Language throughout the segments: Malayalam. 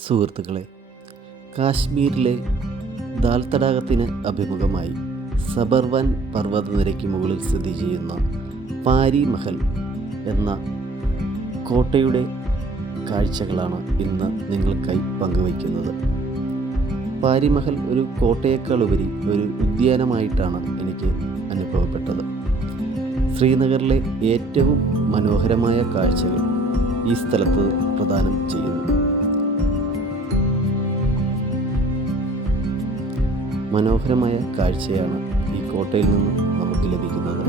സുഹൃത്തുക്കളെ, കാശ്മീരിലെ ദാൽ തടാകത്തിന് അഭിമുഖമായി സബർവാൻ പർവ്വതനിരയ്ക്ക് മുകളിൽ സ്ഥിതി ചെയ്യുന്ന പാരി മഹൽ എന്ന കോട്ടയുടെ കാഴ്ചകളാണ് ഇന്ന് നിങ്ങൾക്കായി പങ്കുവയ്ക്കുന്നത്. പാരി മഹൽ ഒരു കോട്ടയേക്കാളുപരി ഒരു ഉദ്യാനമായിട്ടാണ് എനിക്ക് അനുഭവപ്പെട്ടത്. ശ്രീനഗറിലെ ഏറ്റവും മനോഹരമായ കാഴ്ചകൾ ഈ സ്ഥലത്ത് പ്രദാനം ചെയ്യുന്നു. മനോഹരമായ കാഴ്ചയാണ് ഈ കോട്ടയിൽ നിന്നും നമുക്ക് ലഭിക്കുന്നത്.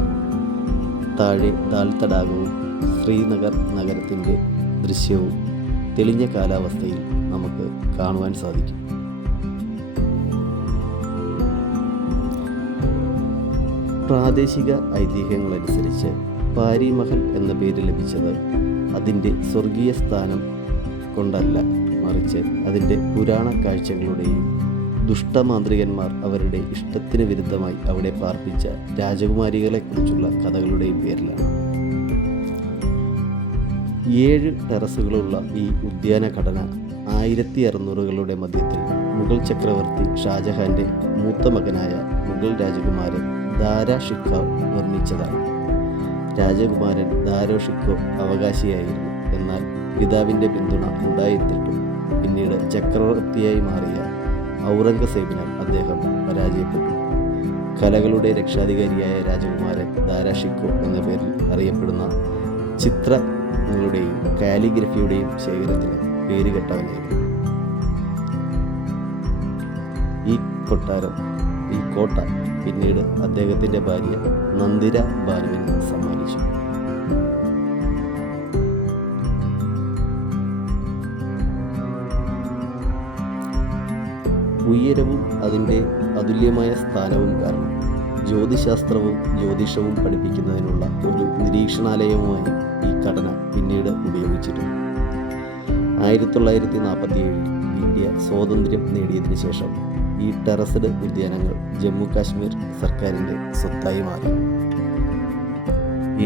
താഴെ ദാൽ തടാകവും ശ്രീനഗർ നഗരത്തിൻ്റെ ദൃശ്യവും തെളിഞ്ഞ കാലാവസ്ഥയിൽ നമുക്ക് കാണുവാൻ സാധിക്കും. പ്രാദേശിക ഐതിഹ്യങ്ങളനുസരിച്ച് പാരി മഹൽ എന്ന പേര് ലഭിച്ചത് അതിൻ്റെ സ്വർഗീയ സ്ഥാനം കൊണ്ടല്ല, മറിച്ച് അതിൻ്റെ പുരാണ കാഴ്ചകളുടെയും ദുഷ്ടമാന്ത്രികന്മാർ അവരുടെ ഇഷ്ടത്തിന് വിരുദ്ധമായി അവിടെ പാർപ്പിച്ച രാജകുമാരികളെക്കുറിച്ചുള്ള കഥകളുടെയും പേരിലാണ്. 7 ടെറസുകളുള്ള ഈ ഉദ്യാന ഘടന 1600കളുടെ മധ്യത്തിൽ മുഗൾ ചക്രവർത്തി ഷാജഹാൻ്റെ മൂത്ത മകനായ മുഗൾ രാജകുമാരൻ ദാരാ ഷിക്കോ നിർമ്മിച്ചതാണ്. രാജകുമാരൻ ദാരോ ഷിക്കോ അവകാശിയായിരുന്നു. എന്നാൽ പിതാവിൻ്റെ പിന്തുണ ഉണ്ടായിരുന്നിട്ടും പിന്നീട് ചക്രവർത്തിയായി മാറിയ ഔറംഗസേബിനാൽ അദ്ദേഹം പരാജയപ്പെട്ടു. കലകളുടെ രക്ഷാധികാരിയായ രാജകുമാരൻ ദാരാ ഷിക്കോ എന്ന പേരിൽ അറിയപ്പെടുന്ന ചിത്രങ്ങളുടെയും കാലിഗ്രഫിയുടെയും ശേഖരത്തിന് പേരുകെട്ടവനായിരുന്നു. ഈ കോട്ട പിന്നീട് അദ്ദേഹത്തിൻ്റെ ഭാര്യ നന്ദിര ബാനുവിന് സമ്മാനിച്ചു. ഉയരവും അതിൻ്റെ അതുല്യമായ സ്ഥാനവും കാരണം ജ്യോതിശാസ്ത്രവും ജ്യോതിഷവും പഠിപ്പിക്കുന്നതിനുള്ള ഒരു നിരീക്ഷണാലയവുമായി ഈ ഘടന പിന്നീട് ഉപയോഗിച്ചിരുന്നു. 1947 ഇന്ത്യ സ്വാതന്ത്ര്യം നേടിയതിനു ശേഷം ഈ ടെറസ്ഡ് ഉദ്യാനങ്ങൾ ജമ്മു കാശ്മീർ സർക്കാരിൻ്റെ സ്വത്തായി മാറി.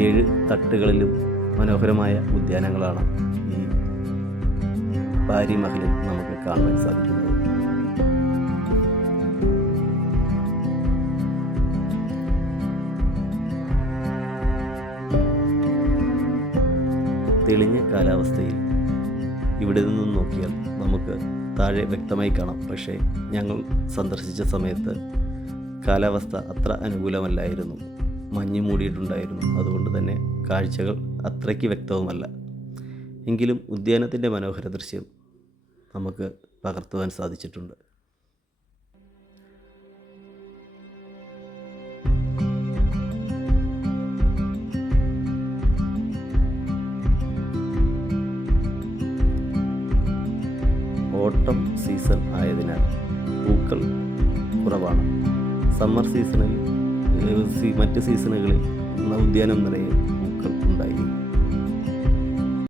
7 തട്ടുകളിലും മനോഹരമായ ഉദ്യാനങ്ങളാണ് ഈ പാരി മഹലിൽ നമുക്ക് കാണാൻ സാധിക്കുന്നത്. തെളിഞ്ഞ കാലാവസ്ഥയിൽ ഇവിടെ നിന്നും നോക്കിയാൽ നമുക്ക് താഴെ വ്യക്തമായി കാണാം. പക്ഷേ ഞങ്ങൾ സന്ദർശിച്ച സമയത്ത് കാലാവസ്ഥ അത്ര അനുകൂലമല്ലായിരുന്നു. മഞ്ഞ് മൂടിയിട്ടുണ്ടായിരുന്നു. അതുകൊണ്ട് തന്നെ കാഴ്ചകൾ അത്രയ്ക്ക് വ്യക്തവുമല്ല. എങ്കിലും ഉദ്യാനത്തിൻ്റെ മനോഹര ദൃശ്യം നമുക്ക് പകർത്തുവാൻ സാധിച്ചിട്ടുണ്ട്. ഓട്ടം സീസൺ ആയതിനാൽ പൂക്കൾ കുറവാണ്. സമ്മർ സീസണിൽ മറ്റ് സീസണുകളിൽ ഉദ്യാനം നിറയെ പൂക്കൾ ഉണ്ടായി.